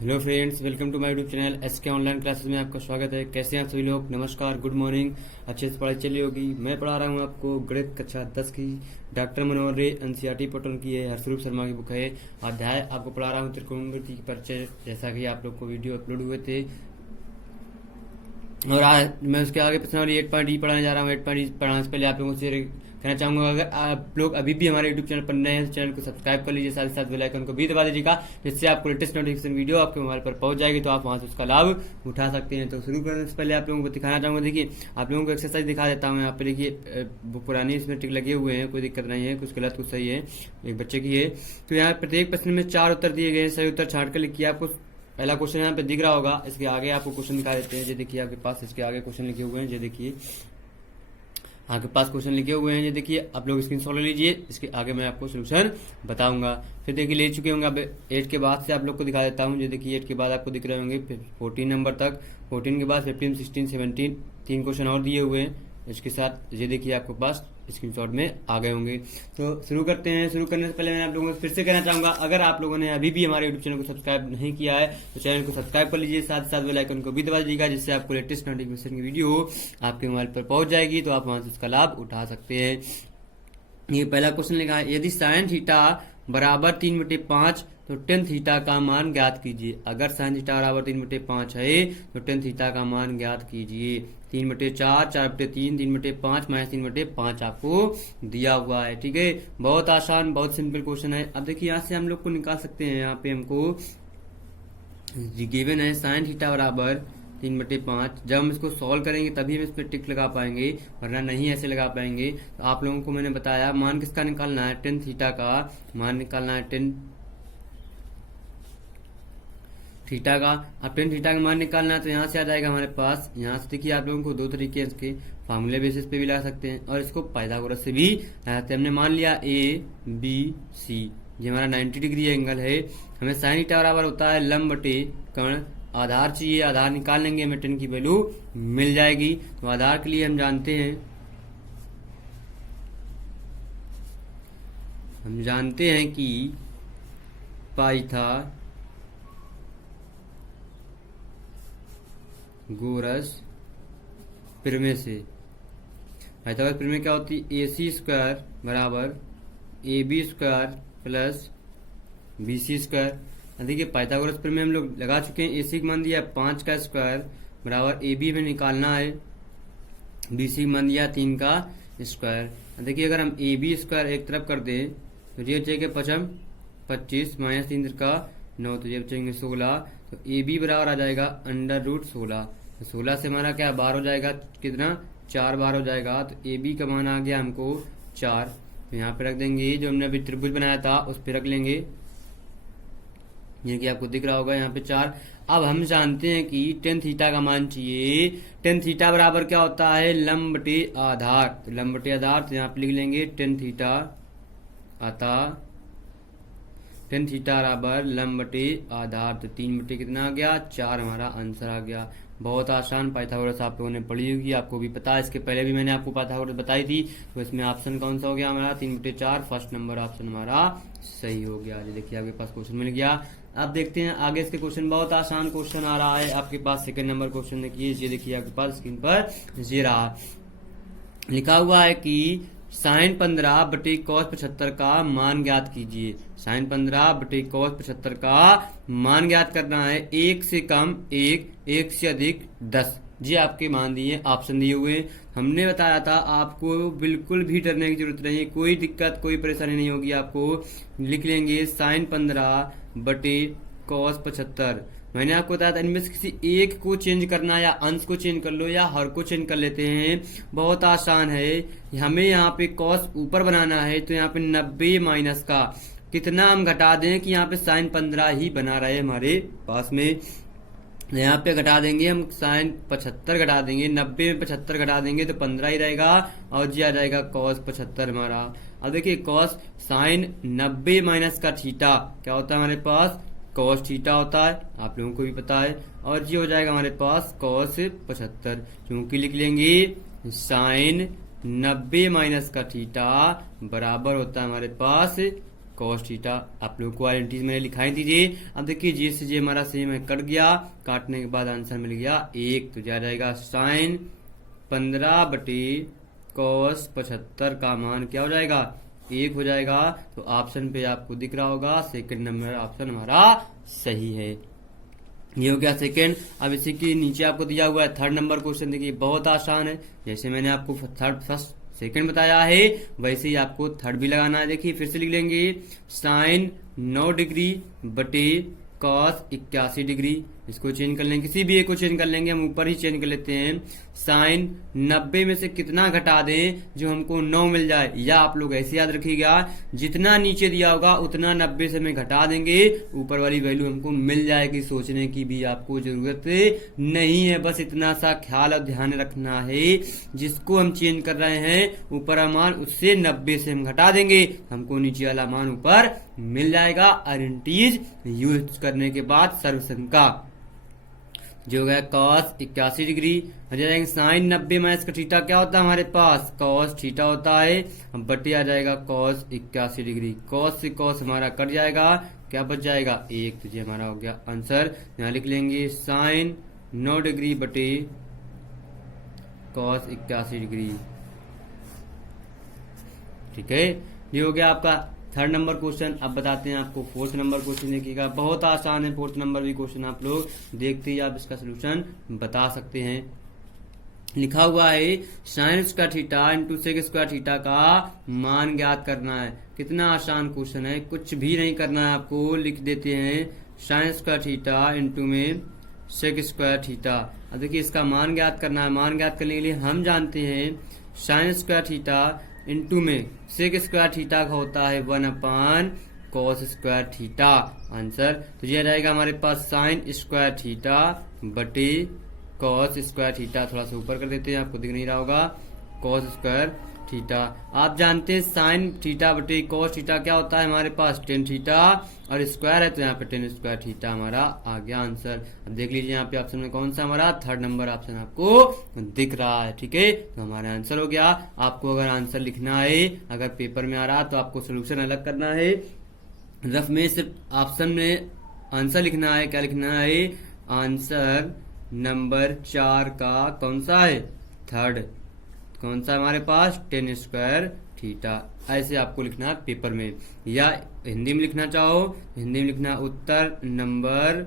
Hello friends, welcome to my YouTube channel SK online classes में आपका स्वागत है। कैसे हैं आप सभी लोग? नमस्कार, गुड मॉर्निंग। अच्छे से पढ़ाई चली होगी। मैं पढ़ा रहा हूं आपको गणित कक्षा 10 की डॉक्टर मनोहर रे एनसीईआरटी पैटर्न की है, हर्षरूप शर्मा की बुक है। अध्याय आपको पढ़ा रहा हूं त्रिकोणमिति की परिचय, जैसा कि आप लोग को वीडियो अपलोड हुए थे। और आज मैं उसके आगे प्रश्नावली 8.e पढ़ाने जा रहा हूँ। 8.e पढ़ाने से पहले आप लोगों से कहना चाहूंगा, अगर आप लोग अभी भी हमारे यूट्यूब चैनल पर नए हैं तो चैनल को सब्सक्राइब कर लीजिए, साथ ही साथ बेल आइकन को भी दबा दीजिएगा, जिससे आपको लेटेस्ट नोटिफिकेशन वीडियो आपके मोबाइल पर पहुंच जाएगी, तो आप वहां से उसका लाभ उठा सकते हैं। तो शुरू करने से पहले आप लोगों को दिखाना चाहूंगा, देखिए आप लोगों को एक्सरसाइज दिखा देता हूँ। यहाँ पे देखिए पुरानी इसमें टिक लगे हुए हैं, कोई दिक्कत नहीं है, कुछ गलत कुछ सही है, एक बच्चे की है। तो यहाँ प्रत्येक प्रश्न में 4 उत्तर दिए गए हैं, सही उत्तर छांट कर लिखिए। आपको पहला क्वेश्चन यहाँ पे दिख रहा होगा, इसके आगे आपको क्वेश्चन दिखा देते हैं। ये देखिए आपके पास इसके आगे क्वेश्चन लिखे हुए हैं, ये देखिए आपके पास क्वेश्चन लिखे हुए हैं, ये देखिए आप लोग स्क्रीनशॉट ले लीजिए। इसके आगे मैं आपको सोल्यूशन बताऊंगा। फिर देखिए ले चुके होंगे। अब 8 के बाद से आप लोग को दिखा देता हूँ। ये देखिए 8 के बाद आपको दिख रहे होंगे 14 नंबर तक, 14 के बाद 15, 16, 17 3 क्वेश्चन और दिए हुए हैं। इसके साथ ये देखिए आपके पास स्क्रीनशॉट में आ गए होंगे। तो शुरू करते हैं। शुरू करने से पहले मैं आप लोगों को फिर से कहना चाहूंगा, अगर आप लोगों ने अभी भी हमारे यूट्यूब चैनल को सब्सक्राइब नहीं किया है तो चैनल को सब्सक्राइब कर लीजिए, साथ ही साथ बेल आइकन को भी दबा दीजिएगा, जिससे आपको लेटेस्ट नोटिफिकेशन की वीडियो आपके मोबाइल पर पहुंच जाएगी, तो आप वहां से इसका लाभ उठा सकते हैं। ये पहला क्वेश्चन लिखा है, यदि साइन थीटा बराबर 3/5 तो टेन थीटा का मान ज्ञात कीजिए। अगर साइन थीटा बराबर 3/5 है तो टेन थीटा का मान ज्ञात कीजिए। 3/4, 4/3, 3/5 माइनस 3/5 आपको दिया हुआ है। ठीक है, बहुत आसान, बहुत सिंपल क्वेश्चन है। अब देखिए यहाँ से हम लोग को निकाल सकते हैं। यहाँ पे हमको गिवन है साइन थीटा बराबर 3/5। जब हम इसको सॉल्व करेंगे तभी हम इस पर टिक लगा पाएंगे, वरना नहीं ऐसे लगा पाएंगे। तो आप लोगों को मैंने बताया मान किसका निकालना है, टेन थीटा का मान निकालना है, टेन थीटा का। अब टेन थीटा का मान निकालना है तो यहाँ से आ जाएगा हमारे पास। यहाँ से देखिए आप लोगों को दो तरीके इसके फार्मूले बेसिस पे भी लगा सकते हैं और इसको पाइथागोरस से भी लगा सकते हैं। हमने मान लिया ए बी सी, ये हमारा 90 डिग्री एंगल है। हमें साइन थीटा बराबर होता है लंब बटे कर्ण। आधार चाहिए, आधार निकाल लेंगे, हमें टेन की वैल्यू मिल जाएगी। तो आधार के लिए हम जानते हैं कि पाइथागोरस प्रमेय से, पाइथागोरस प्रमेय क्या होती है, AC स्क्वायर बराबर AB square plus BC square. देखिए पाइथागोरस प्रमेय हम लोग लगा चुके हैं। AC का मान दिया 5 का स्क्वायर बराबर AB में निकालना है, BC का मान दिया 3 का स्क्वायर। देखिए अगर हम AB स्क्वायर एक तरफ कर दें तो ये बचेगा 25 माइनस 3 का 9, तो ये बचेंगे 16। तो AB बराबर आ जाएगा √16। 16 से हमारा क्या बार हो जाएगा, कितना 4 बार हो जाएगा। तो AB का मान आ गया हमको 4। तो यहाँ पे रख देंगे, जो हमने अभी त्रिभुज बनाया था उस पे रख लेंगे, ये कि आपको दिख रहा होगा यहाँ पे 4। अब हम जानते हैं कि टेन थीटा का मान चाहिए। टेन थीटा बराबर क्या होता है, लंब बटे आधार। तो लंब बटे आधार, तो यहाँ पे लिख लेंगे टेन थीटा अतः टेन थीटा बराबर लंब बटे आधार। तो 3 बटे कितना आ गया, 4 हमारा आंसर आ गया। बहुत आसान पाइथागोरस आप लोगों ने पढ़ी होगी, आपको भी पता है, इसके पहले भी मैंने आपको पाइथागोरस बताई थी। तो इसमें ऑप्शन कौन सा हो गया हमारा, 3/4, फर्स्ट नंबर ऑप्शन हमारा सही हो गया। ये देखिए आपके पास क्वेश्चन मिल गया। अब देखते हैं आगे इसके क्वेश्चन। बहुत आसान क्वेश्चन आ रहा है आपके पास। सेकंड नंबर क्वेश्चन देखिए, ये देखिए आपके पास स्क्रीन पर ये रहा, लिखा हुआ है कि साइन 15 बटे cos 75 का मान ज्ञात कीजिए। साइन 15 बटे cos 75 का मान ज्ञात करना है। 1 से कम 1, 1 से अधिक 10, जी आपके मान दिए, ऑप्शन दिए हुए। हमने बताया था आपको बिल्कुल भी डरने की जरूरत नहीं है, कोई दिक्कत कोई परेशानी नहीं होगी। आपको लिख लेंगे साइन 15 बटे cos 75। मैंने आपको बताया था इनमें से किसी एक को चेंज करना, या अंश को चेंज कर लो या हर को चेंज कर लेते हैं। बहुत आसान है। हमें यहाँ पे cos ऊपर बनाना है, तो यहाँ पे 90 माइनस का कितना हम घटा दें कि यहाँ पे साइन 15 ही बना रहे हमारे पास में। यहाँ पे घटा देंगे हम, साइन 75 घटा देंगे, 90 में 75 घटा देंगे तो 15 ही रहेगा, और जी आ जाएगा cos 75 हमारा। अब देखिए cos साइन 90 माइनस का थीटा क्या होता है हमारे पास, cos थीटा होता है, आप लोगों को भी पता है। और ये हो जाएगा हमारे पास cos 75, क्योंकि लिख लेंगे साइन 90 माइनस का थीटा बराबर होता है हमारे पास कॉस थीटा। आप लोग को आइडेंटिटीज मैंने लिखाई दीजिए। अब देखिए जी से जी हमारा सेम है, कट गया, काटने के बाद आंसर मिल गया 1, तो जा जाएगा साइन 15/cos75 का मान क्या हो जाएगा 1 हो जाएगा। तो ऑप्शन पे आपको दिख रहा होगा सेकंड नंबर ऑप्शन हमारा सही है। ये हो गया सेकंड। अब इसी के नीचे आपको दिया हुआ है थर्ड नंबर क्वेश्चन। देखिए बहुत आसान है, जैसे मैंने आपको थर्ड फर्स्ट सेकंड बताया है वैसे ही आपको थर्ड भी लगाना है। देखिए फिर से लिख लेंगे साइन 9 डिग्री बटे कॉस 81 डिग्री। इसको चेंज कर लेंगे, किसी भी एक को चेंज कर लेंगे, हम ऊपर ही चेंज कर लेते हैं। साइन 90 में से कितना घटा दें जो हमको 9 मिल जाए, या आप लोग ऐसे याद रखिएगा जितना नीचे दिया होगा उतना 90 से में घटा देंगे, ऊपर वाली वैल्यू हमको मिल जाएगी। सोचने की भी आपको जरूरत नहीं है, बस इतना सा ख्याल और ध्यान रखना है। जिसको हम चेंज कर रहे हैं ऊपर का मान उससे 90 से हम घटा देंगे, हमको नीचे वाला मान ऊपर मिल जाएगा। आइडेंटिटीज यूज करने के बाद सर्वसंख्या जो गया cos 81 डिग्री हो जाएगा साइन 90 माइनस का थीटा क्या होता है हमारे पास cos थीटा होता है, बटे आ जाएगा cos 81 डिग्री। cos से cos हमारा कट जाएगा, क्या बच जाएगा 1, तो ये हमारा हो गया आंसर। यहाँ लिख लेंगे साइन 9 डिग्री बटे cos 81 डिग्री। ठीक है, ये हो गया आपका थर्ड नंबर क्वेश्चन। अब बताते हैं आपको फोर्थ नंबर क्वेश्चन। देखिएगा बहुत आसान है फोर्थ नंबर भी क्वेश्चन, आप लोग देखते ही आप इसका सोल्यूशन बता सकते हैं। लिखा हुआ है sine square theta into sec square theta का मान ज्ञात करना है। कितना आसान क्वेश्चन है, कुछ भी नहीं करना है आपको, लिख देते हैं साइन स्क्वायर थीटा इंटू में सेक स्क्वायर थीटा। अब देखिए इसका मान ज्ञात करना है। मान ज्ञात करने के लिए हम जानते हैं साइन स्क्वायर थीटा इंटू में सेक स्क्वायर थीटा का होता है 1/cos स्क्वायर थीटा। आंसर तो ये रहेगा हमारे पास साइन स्क्वायर थीटा बटे cos स्क्वायर थीटा। थोड़ा सा ऊपर कर देते हैं, आपको दिख नहीं रहा होगा, cos स्क्वायर थीटा। आप जानते हैं साइन थीटा बटे cos थीटा क्या होता है हमारे पास tan थीटा, और स्क्वायर है तो यहाँ पे tan स्क्वायर थीटा हमारा आ गया आंसर। अब देख लीजिए यहाँ पे ऑप्शन में कौन सा हमारा थर्ड नंबर ऑप्शन आपको दिख रहा है। ठीक है, तो हमारा आंसर हो गया। आपको अगर आंसर लिखना है, अगर पेपर में आ रहा तो आपको सोल्यूशन अलग करना है, रफ में सिर्फ ऑप्शन में आंसर लिखना है। क्या लिखना है, आंसर नंबर 4 का कौन सा है, थर्ड, कौन सा हमारे पास tan स्क्वायर थीटा। ऐसे आपको लिखना है पेपर में, या हिंदी में लिखना चाहो हिंदी में लिखना उत्तर नंबर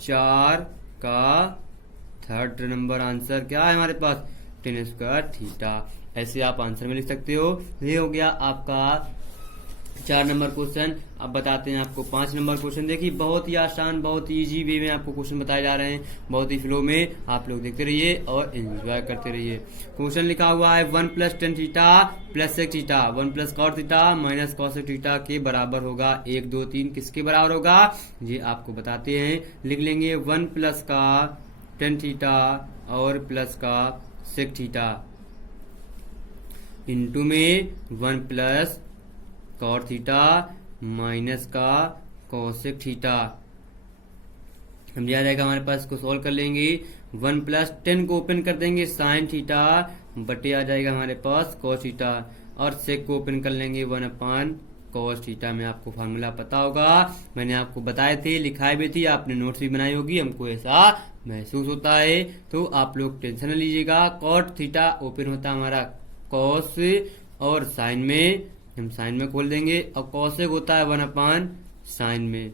4 का थर्ड नंबर आंसर क्या है हमारे पास tan स्क्वायर थीटा। ऐसे आप आंसर में लिख सकते हो। ये हो गया आपका 4 नंबर क्वेश्चन। अब बताते हैं आपको 5 नंबर क्वेश्चन। देखिए बहुत ही आसान, बहुत ही इजी वे में आपको क्वेश्चन बताए जा रहे हैं, बहुत ही फ्लो में। आप लोग देखते रहिए और एंजॉय करते रहिए। क्वेश्चन लिखा हुआ है 1 + tan theta plus sec theta 1 + cos theta minus cos theta के बराबर होगा। 1 2 3 किसके बराबर होगा ये आपको बताते हैं। लिख लेंगे 1 + का tan थीटा और प्लस का सेक थीटा इंटू में 1 + cos थीटा माइनस का कोसेक थीटा। हम याद आएगा हमारे पास, इसको सोल्व कर लेंगे। 1 + tan को ओपन कर देंगे साइन थीटा बटे आ जाएगा हमारे पास cos थीटा, और सेक को ओपन कर लेंगे 1/cos थीटा। में आपको फार्मूला पता होगा, मैंने आपको बताए थे, लिखाई भी थी, आपने नोट्स भी बनाई होगी, हमको ऐसा महसूस होता है। तो आप लोग टेंशन न लीजिएगा। cos थीटा ओपन होता है हमारा cos और साइन में, हम साइन में खोल देंगे, और कॉसेक होता है 1/sin में।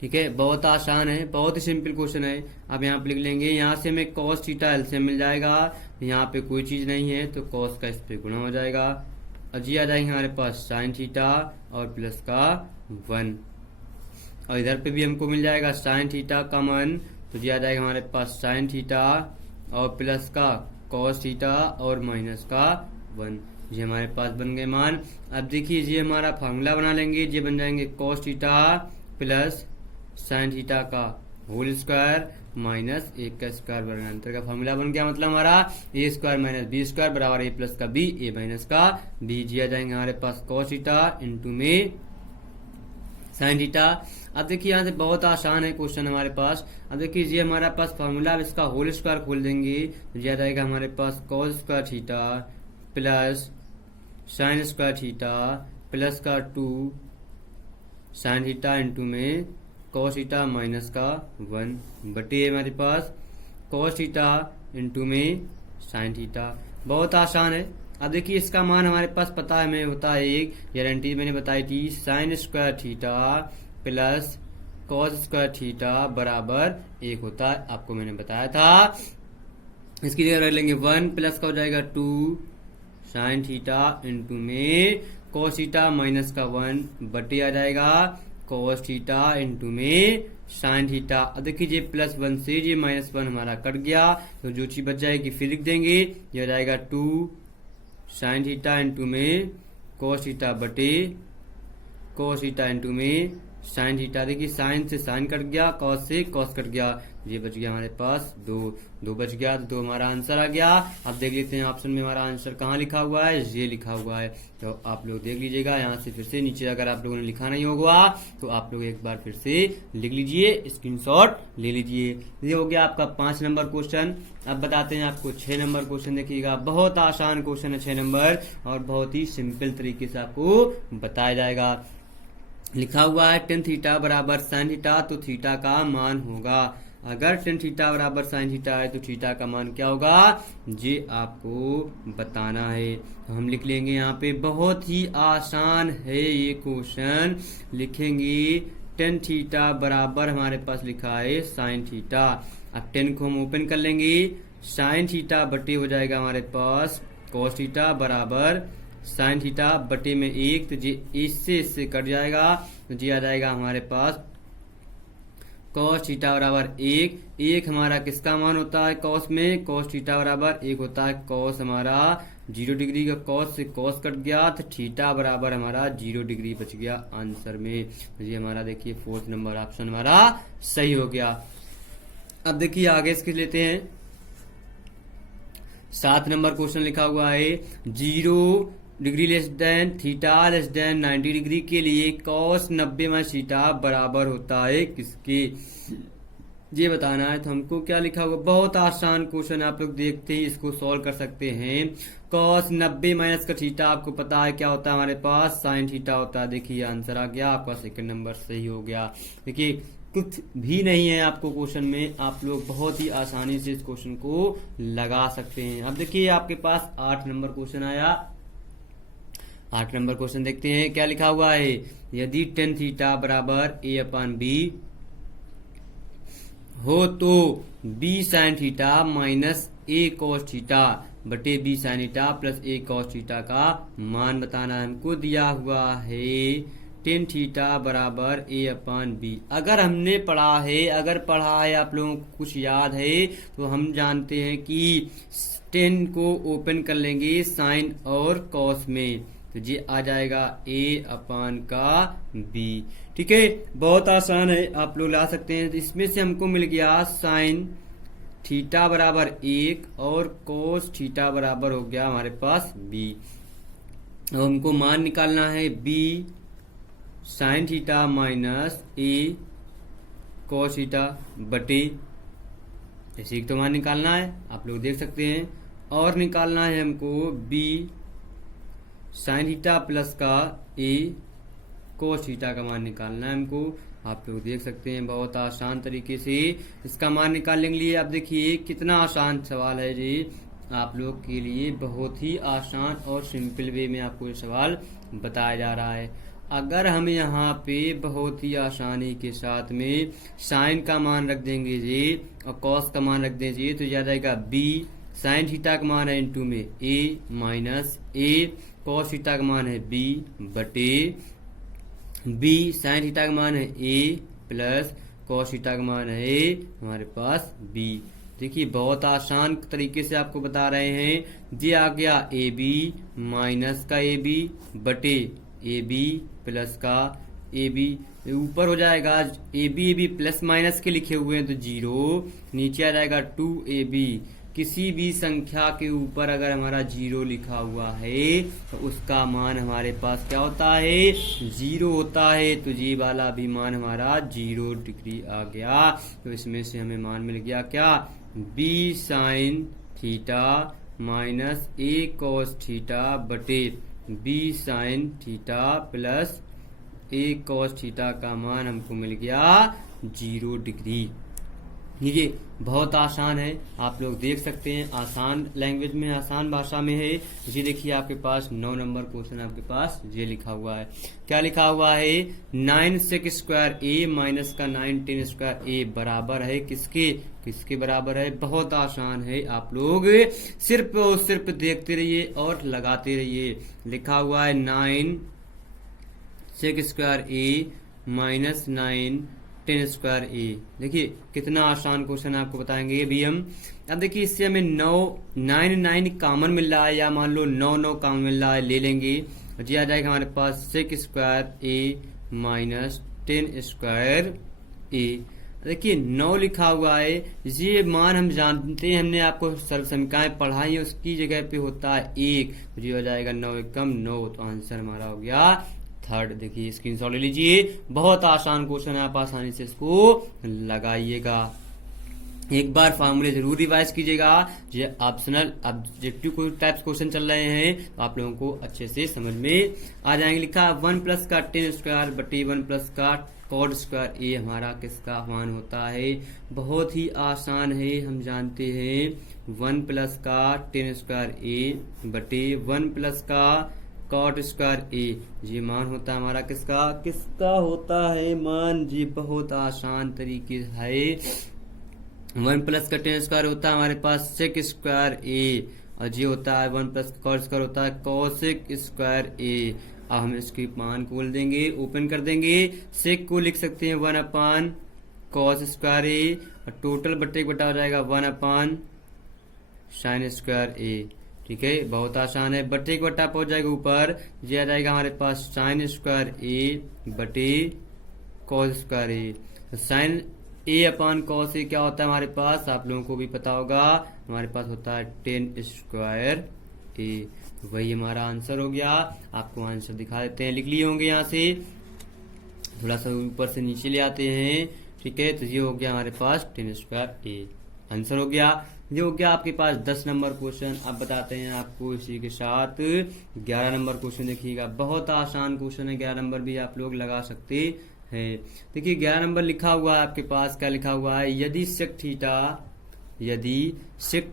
ठीक है, बहुत आसान है, बहुत ही सिंपल क्वेश्चन है। अब यहाँ पे लिख लेंगे, यहाँ से हमें cos थीटा एलसीएम मिल जाएगा, यहाँ पे कोई चीज नहीं है तो cos का इस पे गुणा हो जाएगा, और जी आ जाएंगे हमारे पास sin थीटा और प्लस का 1, और इधर पे भी हमको मिल जाएगा sin थीटा का मान, तो जी आ जाएगा हमारे पास sin थीटा और प्लस का cos थीटा और माइनस का 1। ये हमारे पास बन गए मान। अब देखिए ये हमारा फार्मूला बना लेंगे, ये बन जाएंगे cos theta plus sin theta का होल स्क्वायर माइनस 1 का स्क्वायर बराबर अंतर का फार्मूला बन गया। मतलब हमारा a square minus b square बराबर a प्लस का b, a माइनस का b। जी आ जाएंगे हमारे पास cos थीटा इंटू में sin थीटा। अब देखिए यहाँ से बहुत आसान है क्वेश्चन हमारे पास। अब देखिए ये हमारे पास फार्मूला, अब इसका होल स्क्वायर खोल देंगे तो ये आ जाएगा हमारे पास cos square theta plus sin square theta plus का 2 साइन थीटा इंटू में कॉस थीटा माइनस का 1 बटे हमारे पास कॉस थीटा इंटू में साइन थीटा। बहुत आसान है। अब देखिए इसका मान हमारे पास पता है, हमें होता है एक गारंटी मैंने बताई थी, sign square theta plus cos square theta बराबर 1 होता है, आपको मैंने बताया था। इसकी जगह रख लेंगे 1 प्लस का हो जाएगा 2 साइन थीटा इंटू में कॉस थीटा माइनस का 1 बटे आ जाएगा कॉस थीटा इंटू में साइन थीटा। अब देखिए प्लस 1 से ये माइनस 1 हमारा कट गया, तो जो चीज बच जाएगी फिर लिख देंगे, ये हो जाएगा 2 साइन थीटा इंटू में कॉस थीटा बटे कॉस थीटा इंटू में साइन थीटा। देखिए साइन से साइन कट गया, कॉस से कॉस कट गया, ये बच गया हमारे पास 2 बच गया, तो 2 हमारा आंसर आ गया। अब देख लेते हैं ऑप्शन में हमारा आंसर कहाँ लिखा हुआ है, ये लिखा हुआ है, तो आप लोग देख लीजिएगा। यहाँ से फिर से नीचे अगर आप लोगों ने लिखा नहीं होगा तो आप लोग एक बार फिर से लिख लीजिए, स्क्रीनशॉट ले लीजिए। ये हो गया आपका 5 नंबर क्वेश्चन। अब बताते हैं आपको 6 नंबर क्वेश्चन। देखिएगा बहुत आसान क्वेश्चन है 6 नंबर, और बहुत ही सिंपल तरीके से आपको बताया जाएगा। लिखा हुआ है टेन थीटा बराबर साइन थीटा, तो थीटा का मान होगा, अगर टेन थीटा बराबर साइन थीटा है तो थीटा का मान क्या होगा, ये आपको बताना है। तो हम लिख लेंगे यहाँ पे, बहुत ही आसान है ये क्वेश्चन। लिखेंगे टेन थीटा बराबर हमारे पास लिखा है साइन थीटा। अब 10 को हम ओपन कर लेंगे, साइन थीटा बटे हो जाएगा हमारे पास कॉस थीटा बराबर साइन थीटा बटे में 1, तो जी इससे कट जाएगा, तो जी आ जाएगा हमारे पास कॉस थीटा बराबर 1 हमारा किसका मान होता है कॉस में, कॉस थीटा बराबर 1 होता है कॉस हमारा 0 डिग्री का, कॉस से कॉस कट गया, तो थीटा बराबर हमारा 0 डिग्री बच गया आंसर में। तो ये हमारा देखिए 4th नंबर ऑप्शन हमारा सही हो गया। अब देखिए आगे इसके लेते हैं 7 नंबर क्वेश्चन लिखा हुआ है, 0 degree less than theta less than 90 degree के लिए कॉस 90 माइनस थीटा बराबर होता है किसके, ये बताना है। तो हमको क्या लिखा हुआ, बहुत आसान क्वेश्चन, आप लोग देखते ही इसको सॉल्व कर सकते हैं। कॉस 90 माइनस का थीटा आपको पता है क्या होता है, हमारे पास साइन थीटा होता है। देखिए आंसर आ गया आपका, 2nd नंबर सही हो गया। देखिए कुछ भी नहीं है आपको क्वेश्चन में, आप लोग बहुत ही आसानी से इस क्वेश्चन को लगा सकते हैं। अब देखिए आपके पास 8 नंबर क्वेश्चन आया। 8 नंबर क्वेश्चन देखते हैं क्या लिखा हुआ है, यदि टेन थीटा बराबर a/b हो तो b sine theta minus a cos theta बटे b sine theta plus a cos theta का मान बताना। हमको दिया हुआ है टेन थीटा बराबर a/b। अगर हमने पढ़ा है, अगर पढ़ा है आप लोगों को कुछ याद है, तो हम जानते हैं कि 10 को ओपन कर लेंगे साइन और कॉस में, तो ये आ जाएगा a/b। ठीक है, बहुत आसान है, आप लोग ला सकते हैं। तो इसमें से हमको मिल गया साइन थीटा बराबर 1 और कोस थीटा बराबर हो गया हमारे पास b। अब हमको मान निकालना है b sine theta minus a cos theta बटे, ऐसे ही तो मान निकालना है, आप लोग देख सकते हैं। और निकालना है हमको b साइन थीटा प्लस का a कोस थीटा का मान निकालना है हमको, आप लोग देख सकते हैं। बहुत आसान तरीके से इसका मान निकालने के लिए, अब देखिए कितना आसान सवाल है जी, आप लोग के लिए बहुत ही आसान और सिंपल वे में आपको ये सवाल बताया जा रहा है। अगर हम यहाँ पे बहुत ही आसानी के साथ में साइन का मान रख देंगे जी और कॉस का मान रख देंगे, तो यह जाएगा b साइन थीटा का मान है इंटू में a minus a cos theta का मान है b बटे b साइन थीटा का मान है a प्लस कॉस थीटा का मान है हमारे पास b। देखिए बहुत आसान तरीके से आपको बता रहे हैं। ये आ गया ए बी माइनस का ए बी बटे ए बी प्लस का ए बी, ऊपर हो जाएगा ए बी प्लस माइनस के लिखे हुए हैं तो 0, नीचे आ जाएगा 2ab। किसी भी संख्या के ऊपर अगर हमारा 0 लिखा हुआ है तो उसका मान हमारे पास क्या होता है, 0 होता है। तो ये वाला भी मान हमारा 0 डिग्री आ गया। तो इसमें से हमें मान मिल गया क्या, b sine theta minus a cos theta बटे बी साइन थीटा प्लस ए कॉस थीटा का मान हमको मिल गया 0 डिग्री। ये बहुत आसान है, आप लोग देख सकते हैं, आसान लैंग्वेज में, आसान भाषा में है। ये देखिए आपके पास 9 नंबर क्वेश्चन आपके पास ये लिखा हुआ है। क्या लिखा हुआ है? 9 सेक स्क्वायर ए माइनस का 9 टेन स्क्वायर ए बराबर है किसके? किसके बराबर है? बहुत आसान है, आप लोग सिर्फ और सिर्फ देखते रहिए और लगाते रहिए। लिखा हुआ है 9 सेक स्क्वायर ए माइनस 9 टेन स्क्वायर ए। देखिए कितना आसान क्वेश्चन आपको बताएंगे ये भी हम। अब देखिए इससे हमें 9 कॉमन मिल रहा है, या मान लो 9 कॉमन मिल रहा है, ले लेंगे। जी आ जाएगा हमारे पास सेक स्क्वायर ए माइनस 10 स्क्वायर ए। देखिए 9 लिखा हुआ है, ये मान हम जानते हैं, हमने आपको सर्व समीकरण पढ़ाई है, उसकी जगह पे होता है 1, तो ये हो जाएगा 9 एकम 9, तो आंसर हमारा हो गया 3rd। देखिए स्क्रीनशॉट ले लीजिए, बहुत आसान क्वेश्चन है, आप आसानी से इसको लगाइएगा। एक बार फार्मूले जरूर रिवाइज कीजिएगा, ये ऑप्शनल ऑब्जेक्टिव कोई टाइप्स क्वेश्चन चल रहे हैं तो आप लोगों को अच्छे से समझ में आ जाएंगे। लिखा 1 प्लस का 10 स्क्वायर बटे 1 प्लस का कॉड स्क्वायर ए हमारा किसका मान होता है? बहुत ही आसान है, हम जानते हैं 1 प्लस का 10 स्क्वायर ए बटे 1 प्लस का कॉट स्क्वायर ए, ये मान होता है हमारा किसका? किसका होता है मान? जी बहुत आसान तरीके है। 1 प्लस का 10 स्क्वायर होता है हमारे पास सेक स्क्वायर ए, और ये होता है 1 प्लस कॉट स्क्वायर होता है कोसेक स्क्वायर ए। अब हम इसकी मान को बोल देंगे, ओपन कर देंगे, सेक को लिख सकते हैं 1 अपान कॉस स्क्वायर ए, और टोटल बटे बटा हो जाएगा 1 अपान साइन स्क्वायर ए। ठीक है, बहुत आसान है, बटे एक बटा पहुंच जाएगा ऊपर, ये आ जाएगा हमारे पास साइन स्क्वायर ए बटे cos square A. Sign A upon cos A क्या होता है हमारे पास? आप लोगों को भी पता होगा, हमारे पास होता है 10 स्क्वायर ए। वही हमारा आंसर हो गया। आपको आंसर दिखा देते हैं, लिख लिए होंगे यहाँ से, थोड़ा सा ऊपर से नीचे ले आते हैं। ठीक है, तो ये हो गया हमारे पास 10 स्क्वायर ए, आंसर हो गया। ये हो गया आपके पास 10 नंबर क्वेश्चन। अब बताते हैं आपको इसी के साथ 11 नंबर क्वेश्चन। देखिएगा बहुत आसान क्वेश्चन है, 11 नंबर भी आप लोग लगा सकते हैं। देखिए 11 नंबर लिखा हुआ है आपके पास, क्या लिखा हुआ है? यदि सेक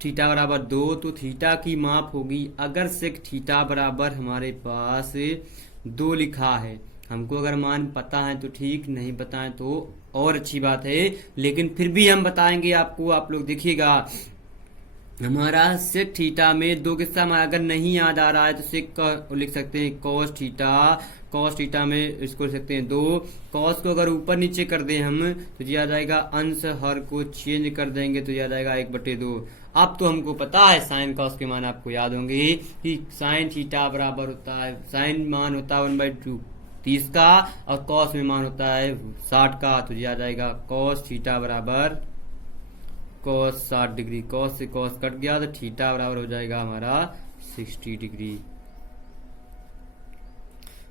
थीटा बराबर 2 तो थीटा की माप होगी। अगर सेक थीटा बराबर हमारे पास 2 लिखा है, हमको अगर मान पता है तो ठीक, नहीं पता है तो और अच्छी बात है, लेकिन फिर भी हम बताएंगे आपको। आप लोग देखिएगा हमारा सेक थीटा में 2 किस्सा अगर नहीं याद आ रहा है तो सेक का लिख सकते हैं कॉस थीटा। कॉस थीटा में इसको लिख सकते हैं 2। कॉस को अगर ऊपर नीचे कर दें हम तो ये आ जाएगा, अंश हर को चेंज कर देंगे तो ये आ जाएगा 1/2। अब तो हमको पता है साइन कॉस के मान आपको याद होंगे कि साइन थीटा बराबर होता है, साइन मान होता है 1/2 30 का, और कॉस में मान होता है 60 का, तो ये आ जाएगा कॉस थीटा बराबर कॉस 60 डिग्री। कॉस से कॉस कट गया तो थीटा बराबर हो जाएगा हमारा 60 डिग्री।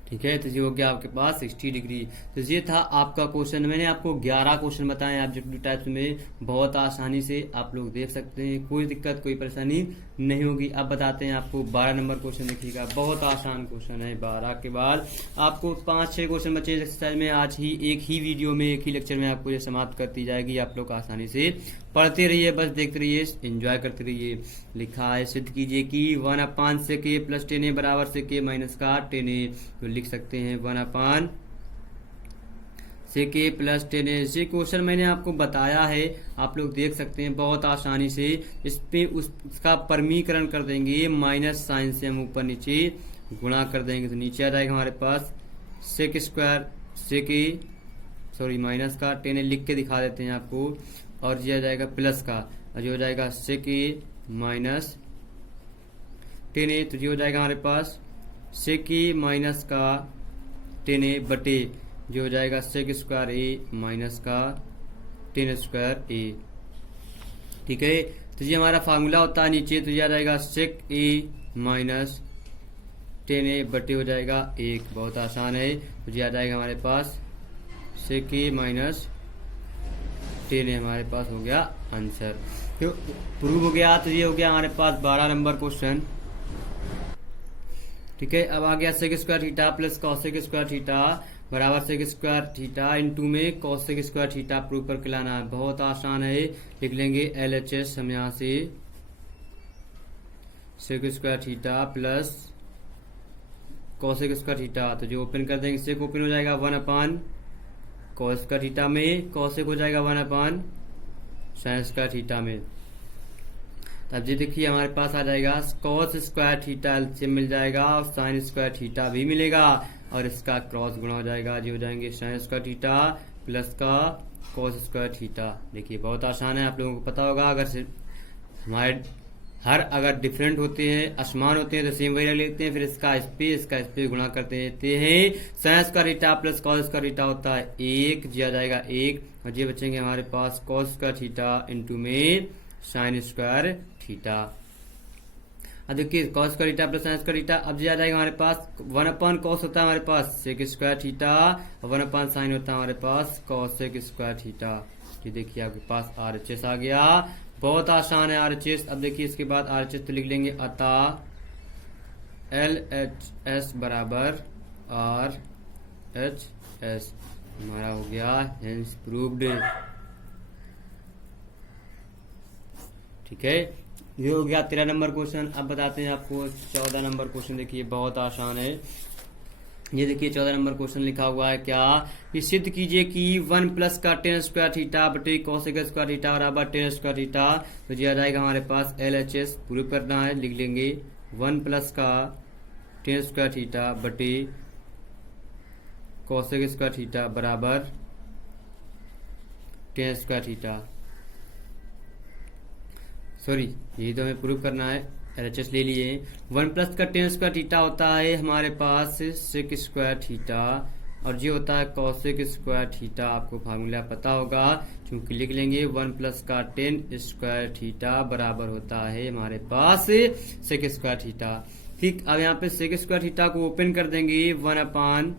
ठीक है, तो ये हो गया आपके पास 60 डिग्री। तो ये था आपका क्वेश्चन। मैंने आपको 11 क्वेश्चन बताए ऑब्जेक्टिव टाइप्स में, बहुत आसानी से आप लोग देख सकते हैं, कोई दिक्कत कोई परेशानी नहीं होगी। अब बताते हैं आपको 12 नंबर क्वेश्चन। देखिएगा बहुत आसान क्वेश्चन है। 12 के बाद आपको 5-6 क्वेश्चन बचे एक्सरसाइज में। आज ही एक ही वीडियो में, एक ही लेक्चर में आपको ये समाप्त करती जाएगी। आप लोग आसानी से पढ़ते रहिए, बस देखते रहिए, एंजॉय करते रहिए। लिखा है सिद्ध कीजिए कि 1 अपान सेक ए प्लस 10 ए बराबर सेक ए माइनस का 10 ए। तो लिख सकते हैं 1 अपान सेक ए प्लस 10 ए। ये क्वेश्चन मैंने आपको बताया है, आप लोग देख सकते हैं बहुत आसानी से। इस पे उसका परमीकरण कर देंगे, माइनस साइन से हम ऊपर नीचे गुणा कर देंगे तो नीचे आ जाएगा हमारे पास सेक स्क्वायर सेक ए माइनस का 10 ए लिख के दिखा देते हैं आपको, और ये आ जाएगा प्लस का, और ये हो जाएगा सेक ए माइनस 10 ए। तो ये हो जाएगा हमारे पास सेक ए माइनस का 10 ए बटे जो हो जाएगा सेक स्क्वायर ए माइनस का 10 स्क्वायर ए। ठीक है, तो ये हमारा फार्मूला होता है नीचे, तो ये आ जाएगा सेक ए माइनस 10 ए बटे हो जाएगा 1। बहुत आसान है, तो ये आ जाएगा हमारे पास सेक ए माइनस 10 ए, हमारे पास हो गया आंसर। तो प्रूव हो गया। तो ये हो गया हमारे पास 12 नंबर क्वेश्चन। ठीक है, अब आ गया sec square theta plus cosec square theta बराबर सेक स्क्वायर थीटा इंटू में कॉसेक स्क्वायर थीटा प्रूव करके लाना है। बहुत आसान है, लिख लेंगे LHS हम यहाँ से sec square theta plus cosec square theta, तो जो ओपन कर देंगे सेक ओपन हो जाएगा 1 कॉस स्क्वायर थीटा में, कॉसेक हो जाएगा 1 साइन स्क्वायर थीटा में। तब जी देखिए हमारे पास आ जाएगा कॉस स्क्वायर थीटा एलसीएम मिल जाएगा और साइन स्क्वायर थीटा भी मिलेगा और इसका क्रॉस गुणा हो जाएगा, जो हो जाएंगे साइन स्क्वायर थीटा प्लस का कॉस स्क्वायर थीटा। देखिए बहुत आसान है, आप लोगों को पता होगा। अगर हमारे अगर डिफरेंट होते हैं, असमान होते हैं तो सेम वही रख लेते हैं, फिर इसका स्पेस गुणा करते हैं। Sign square theta plus cos square theta होता है 1, जी आ जाएगा 1 और ये बचेंगे हमारे पास कॉस स्क्वायर थीटा इंटू में साइन स्क्वायर थीटा। अब देखिए cos square theta plus sign square theta, अब जी आ जाएगा हमारे पास 1 कॉस होता है हमारे पास सेक स्क्वायर थीटा और 1 साइन होता है हमारे पास कॉस सेक स्क्वायर थीटा। ये देखिए आपके पास RHS आ गया, बहुत आसान है RHS। अब देखिए इसके बाद RHS तो लिख लेंगे अतः LHS बराबर RHS हमारा हो गया हेंस प्रूव्ड। ठीक है, ये हो गया 13 नंबर क्वेश्चन। अब बताते हैं आपको 14 नंबर क्वेश्चन। देखिए बहुत आसान है, ये देखिए 14 नंबर क्वेश्चन लिखा हुआ है क्या कि सिद्ध कीजिए कि 1 प्लस का टेन स्क्वायर थीटा बटे कॉसेक स्क्वायर थीटा बराबर टेन स्क्वायर थीटा। तो ये आ जाएगा हमारे पास LHS प्रूव करना है, लिख लेंगे 1 प्लस का टेन स्क्वायर थीटा बटे कॉसेक स्क्वायर थीटा बराबर टेन स्क्वायर थीटा। सॉरी, यही तो हमें प्रूव करना है, LHS ले लिए। 1 प्लस का टेन स्क्वायर थीटा होता है हमारे पास सेक स्क्वायर थीटा और ये होता है कॉसेक स्क्वायर थीटा। आपको फार्मूला पता होगा, क्योंकि लिख लेंगे 1 प्लस का टेन स्क्वायर थीटा बराबर होता है हमारे पास सेक स्क्वायर थीटा। ठीक, अब यहाँ पे सेक स्क्वायर थीटा को ओपन कर देंगे 1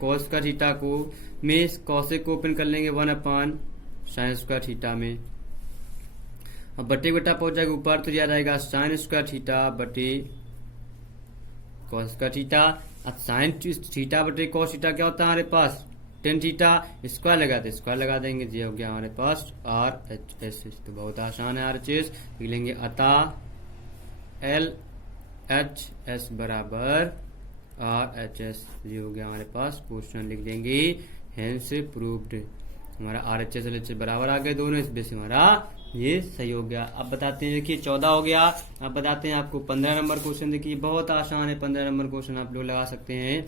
कॉस स्क्वायर थीटा को, में कॉसेक को ओपन कर लेंगे 1 साइन स्क्वायर थीटा में। अब बटे बटा पहुंच जाएगा ऊपर, तो दिया जाएगा साइन स्क्वायर थीटा बटे कॉस स्क्वायर थीटा। अब साइन थीटा बटे कॉस थीटा क्या होता है हमारे पास टेन थीटा, स्क्वायर लगाते स्क्वायर लगा देंगे, ये हो गया हमारे पास RHS। तो बहुत आसान है RHS, लिख लेंगे अतः LHS बराबर RHS। ये हो गया हमारे पास क्वेश्चन, लिख देंगे हेंस प्रूव्ड। हमारा RHS LHS बराबर आ गए दोनों, इस बेस हमारा ये सही हो गया। अब बताते हैं, देखिए 14 हो गया। अब बताते हैं आपको 15 नंबर क्वेश्चन। देखिए बहुत आसान है, 15 नंबर क्वेश्चन आप लोग लगा सकते हैं।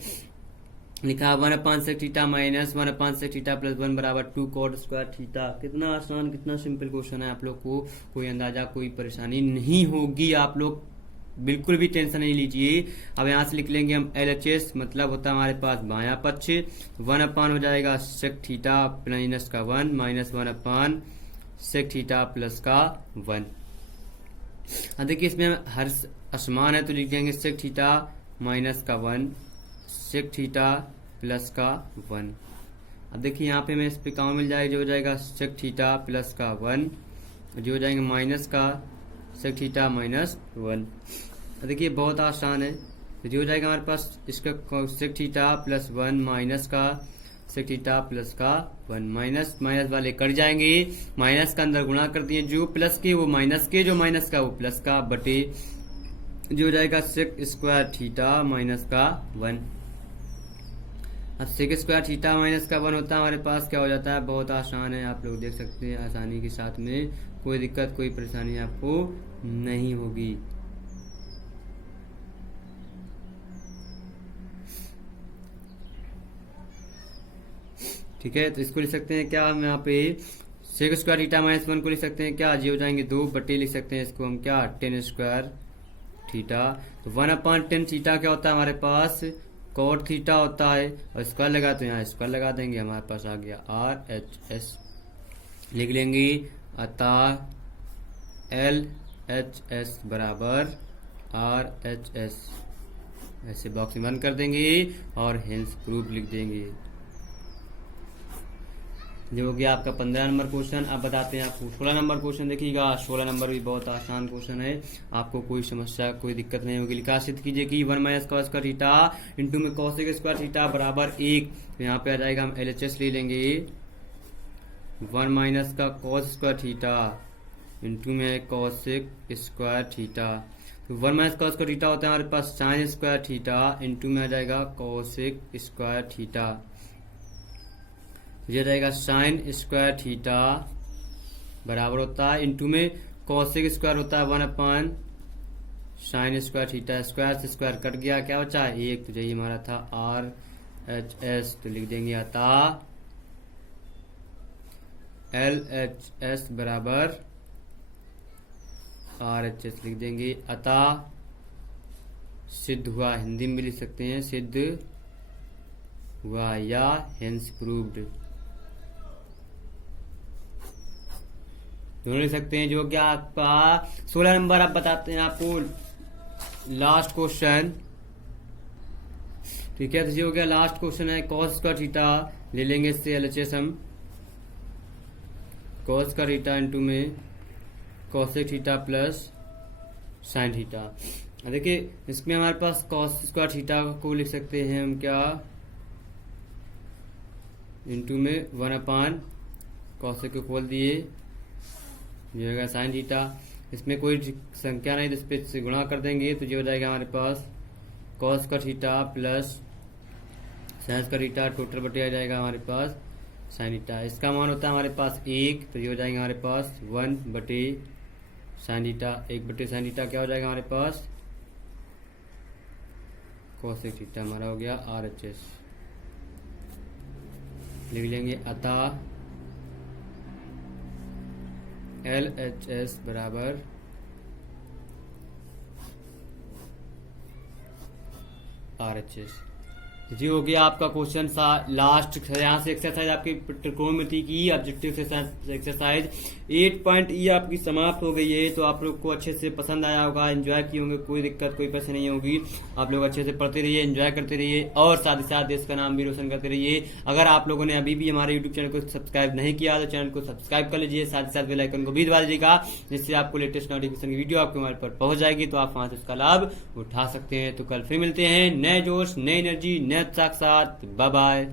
लिखा 1 sec theta minus 1 sec theta plus 1 बराबर 2 कॉट स्क्वायर थीटा। कितना आसान, कितना सिंपल क्वेश्चन है। आप लोग को कोई अंदाजा, कोई परेशानी नहीं होगी, आप लोग बिल्कुल भी टेंशन नहीं लीजिए। अब यहाँ से लिख लेंगे हम LHS, मतलब होता है हमारे पास बायां पक्ष 1 हो जाएगा सेक थीटा माइनस का 1 माइनस 1 सेक थीटा प्लस का 1। अब देखिए इसमें हर असमान है तो लिख देंगे सेक थीटा माइनस का 1 सेक थीटा प्लस का 1। अब देखिए यहाँ पे मैं इस पे काम मिल जाएगा, जो हो जाएगा सेक थीटा प्लस का 1, जो हो जाएंगे माइनस का सेक थीटा माइनस 1। देखिए बहुत आसान है, तो जो हो जाएगा हमारे पास इसका सेक थीटा प्लस 1 माइनस का सेक थीटा प्लस का 1। माइनस माइनस वाले कट जाएंगे, माइनस का अंदर गुणा कर दिए, जो प्लस के वो माइनस के, जो माइनस का वो प्लस का, बटे जो हो जाएगा सेक स्क्वायर थीटा माइनस का 1। अब सेक स्क्वायर थीटा माइनस का 1 होता है हमारे पास, क्या हो जाता है, बहुत आसान है, आप लोग देख सकते हैं आसानी के साथ में, कोई दिक्कत कोई परेशानी आपको नहीं होगी। ठीक है, तो इसको लिख सकते हैं क्या हम यहाँ पे सेक स्क्वायर थीटा माइनस 1 को लिख सकते हैं क्या, जी हो जाएंगे 2 बटे लिख सकते हैं इसको हम क्या टेन स्क्वायर थीटा। तो 1/10 थीटा क्या होता है हमारे पास कॉट थीटा होता है, और स्क्वायर लगा तो यहाँ स्क्वायर लगा देंगे, हमारे पास आ गया RHS। लिख लेंगे अतः LHS बराबर RHS, ऐसे बॉक्स में बंद कर देंगे और हेंस प्रूफ लिख देंगे। जो हो गया आपका 15 नंबर क्वेश्चन। अब बताते हैं आपको 16 नंबर क्वेश्चन। देखिएगा 16 नंबर भी बहुत आसान क्वेश्चन है, आपको कोई समस्या कोई दिक्कत नहीं होगी। लिखा सिद्ध कीजिए कि 1 minus cos square theta into में कॉसेक स्क्वायर थीटा बराबर 1। तो यहाँ पे आ जाएगा, हम LHS ले लेंगे 1 माइनस का कॉस स्क्वायर थीटा इंटू में कॉसेक स्क्वायर थीटा। तो 1 माइनस कॉस स्क्वायर थीटा होता है हमारे पास साइन स्क्वायर थीटा इंटू में आ जाएगा कॉसेक स्क्वायर थीटा। ये रहेगा साइन स्क्वायर थीटा बराबर होता है इंटू में कॉसेक स्क्वायर होता है 1 upon sine square theta. Square से स्क्वायर कट गया, क्या बचा 1, तो यही हमारा था RHS। तो लिख देंगे अतः LHS बराबर RHS लिख देंगे। अतः सिद्ध हुआ, हिंदी में भी लिख सकते हैं सिद्ध हुआ या हेंस प्रूव्ड, दोनों लिख सकते हैं। जो क्या आपका 16 नंबर। आप बताते हैं आपको लास्ट क्वेश्चन, ठीक है। तो ये हो गया लास्ट क्वेश्चन है कॉस स्क्वायर थीटा ले लेंगे इससे LHS हम कॉस का थीटा इंटू में cosec theta plus sine theta. देखिए इसमें हमारे पास कॉस स्क्वायर थीटा को लिख सकते हैं हम क्या इंटू में 1 अपॉन कॉसेक को खोल दिए, ये होगा साइन थीटा। इसमें कोई संख्या नहीं तो इस पे से गुणा कर देंगे, तो ये हो जाएगा हमारे पास कॉस का थीटा प्लस साइन का थीटा टोटल बटे आ जाएगा हमारे पास साइन थीटा। इसका मान होता है हमारे पास 1, तो ये हो जाएगा हमारे पास 1 बटे साइन थीटा। 1 बटे साइन थीटा क्या हो जाएगा हमारे पास कॉसेक थीटा। हमारा हो गया RHS। लिख लेंगे अतः LHS बराबर RHS। जी हो गया आपका क्वेश्चन लास्ट। यहाँ से एक्सरसाइज आपकी त्रिकोणमिति की ऑब्जेक्टिव एक्सरसाइज 8.E आपकी समाप्त हो गई है। तो आप लोग को अच्छे से पसंद आया होगा, एंजॉय किए होंगे, कोई दिक्कत कोई परेशानी नहीं होगी। आप लोग अच्छे से पढ़ते रहिए, एंजॉय करते रहिए और साथ ही साथ देश का नाम भी रोशन करते रहिए। अगर आप लोगों ने अभी भी हमारे यूट्यूब चैनल को सब्सक्राइब नहीं किया तो चैनल को सब्सक्राइब कर लीजिए, साथ ही साथ बेल आइकन को भी दबा दीजिएगा, जिससे आपको लेटेस्ट नोटिफिकेशन की वीडियो आपके मोबाइल पर पहुंच जाएगी, तो आप वहां से उसका लाभ उठा सकते हैं। तो कल फिर मिलते हैं नए जोश नई एनर्जी नए उत्साह के साथ। Bye bye.